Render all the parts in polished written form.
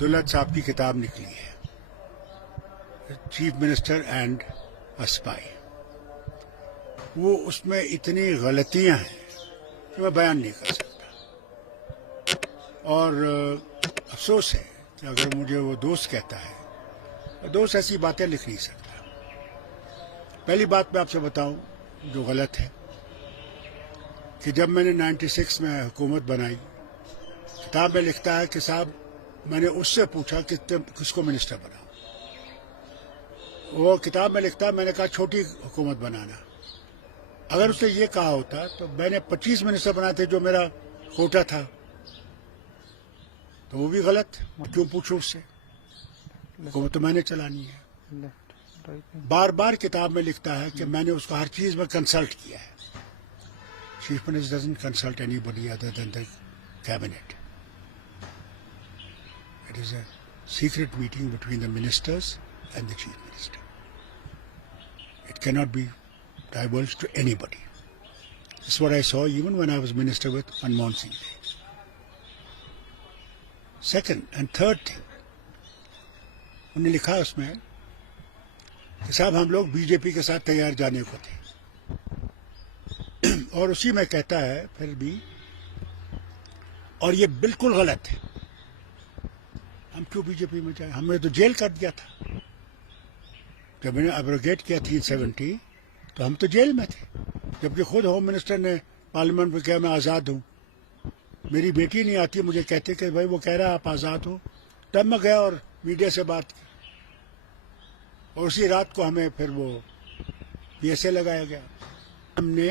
دولت صاحب کی کتاب نکلی ہے، چیف منسٹر اینڈ اسپائی. وہ اس میں اتنی غلطیاں ہیں کہ میں بیان نہیں کر سکتا، اور افسوس ہے کہ اگر مجھے وہ دوست کہتا ہے، دوست ایسی باتیں لکھ نہیں سکتا. پہلی بات میں آپ سے بتاؤں جو غلط ہے کہ جب میں نے 96 میں حکومت بنائی، کتاب میں لکھتا ہے کہ صاحب میں نے اس سے پوچھا کہ کس کو منسٹر بناؤں. وہ کتاب میں لکھتا ہے میں نے کہا چھوٹی حکومت بنانا. اگر اس نے یہ کہا ہوتا تو میں نے 25 منسٹر بنائے تھے جو میرا کوٹا تھا، تو وہ بھی غلط. کیوں پوچھوں اس سے؟ حکومت تو میں نے چلانی ہے. بار بار کتاب میں لکھتا ہے کہ میں نے اس کو ہر چیز میں کنسلٹ کیا ہے. Chief minister doesn't consult anybody other than the cabinet. It is a secret meeting between the ministers and the chief minister. It cannot be divulged to anybody. This is what I saw even when I was minister with Manmohan Singh. Second and third thing, انہوں نے لکھا اس میں کہ صاحب ہم لوگ B J پی کے ساتھ تیار جانے کو تھے، اور اسی میں کہتا ہے پھر بھی، اور یہ بالکل غلط ہے، ہم کیوں بی جے پی میں جائیں؟ ہم نے تو جیل کر دیا تھا. جب میں نے ابروگیٹ کیا 370 تو ہم تو جیل میں تھے، جبکہ خود ہوم منسٹر نے پارلیمنٹ میں کہا میں آزاد ہوں. میری بیٹی نہیں آتی، مجھے کہتے کہ بھائی وہ کہہ رہا ہے آپ آزاد ہو. تب میں گیا اور میڈیا سے بات کی، اور اسی رات کو ہمیں پھر وہ پی ایس اے لگایا گیا. ہم نے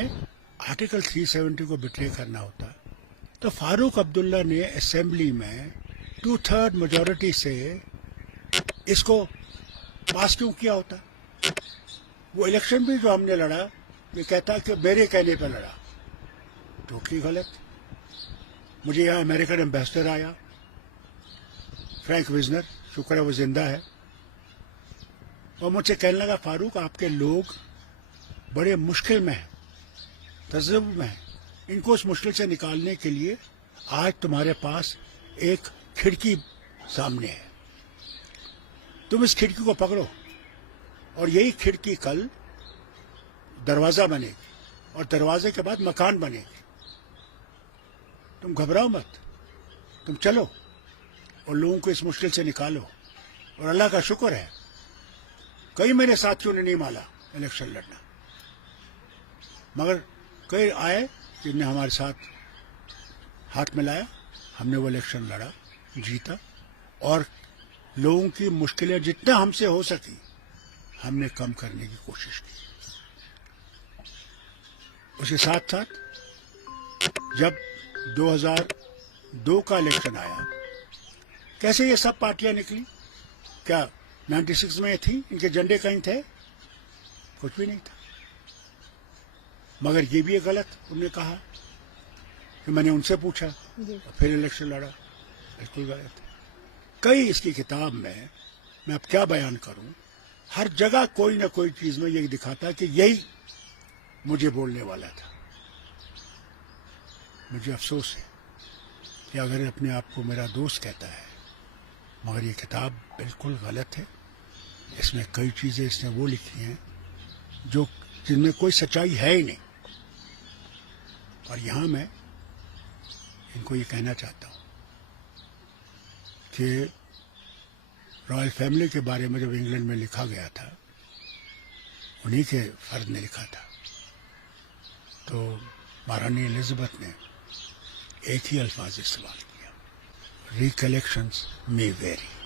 آرٹیکل 370 کو بٹرے کرنا ہوتا تو فاروق عبداللہ نے اسمبلی میں 2/3 میجورٹی سے اس کو پاس کیوں کیا ہوتا؟ وہ الیکشن بھی جو ہم نے لڑا، یہ کہتا کہ میرے کہنے پہ لڑا. ٹوٹلی غلط. مجھے یہاں امریکن ایمبیسڈر آیا فرینک وزنر، شکر ہے وہ زندہ ہے، اور مجھ سے کہنے لگا فاروق آپ کے لوگ بڑے مشکل میں ہیں، تذبذب میں ہیں، ان کو اس مشکل سے نکالنے کے لیے آج تمہارے پاس ایک کھڑکی سامنے ہے، تم اس کھڑکی کو پکڑو، اور یہی کھڑکی کل دروازہ بنے گی، اور دروازے کے بعد مکان بنے گی. تم گھبراؤ مت، تم چلو اور لوگوں کو اس مشکل سے نکالو. اور اللہ کا شکر ہے کئی میرے ساتھیوں نے نہیں مانا الیکشن لڑنا، مگر کئی آئے جن نے ہمارے ساتھ ہاتھ ملایا، ہم نے وہ الیکشن لڑا، جیتا، اور لوگوں کی مشکلیں جتنا ہم سے ہو سکی ہم نے کم کرنے کی کوشش کی. اس کے ساتھ ساتھ جب 2002 کا الیکشن آیا، کیسے یہ سب پارٹیاں نکلی؟ کیا 96 میں تھی؟ ان کے جھنڈے کہیں تھے؟ کچھ بھی نہیں تھا. مگر یہ بھی ایک غلط انہوں نے کہا کہ میں نے ان سے پوچھا اور پھر الیکشن لڑا. بالکل غلط. کئی اس کی کتاب میں اب کیا بیان کروں، ہر جگہ کوئی نہ کوئی چیز میں یہ دکھاتا کہ یہی مجھے بولنے والا تھا. مجھے افسوس ہے کہ اگر اپنے آپ کو میرا دوست کہتا ہے، مگر یہ کتاب بالکل غلط ہے. اس میں کئی چیزیں اس نے وہ لکھی ہیں جن میں کوئی سچائی ہے ہی نہیں. اور یہاں میں ان کو یہ کہنا چاہتا ہوں کہ رائل فیملی کے بارے میں جب انگلینڈ میں لکھا گیا تھا، انہی کے فرد نے لکھا تھا، تو مہارانی الزبتھ نے ایک ہی الفاظ استعمال کیا، ریکلیکشنز may vary.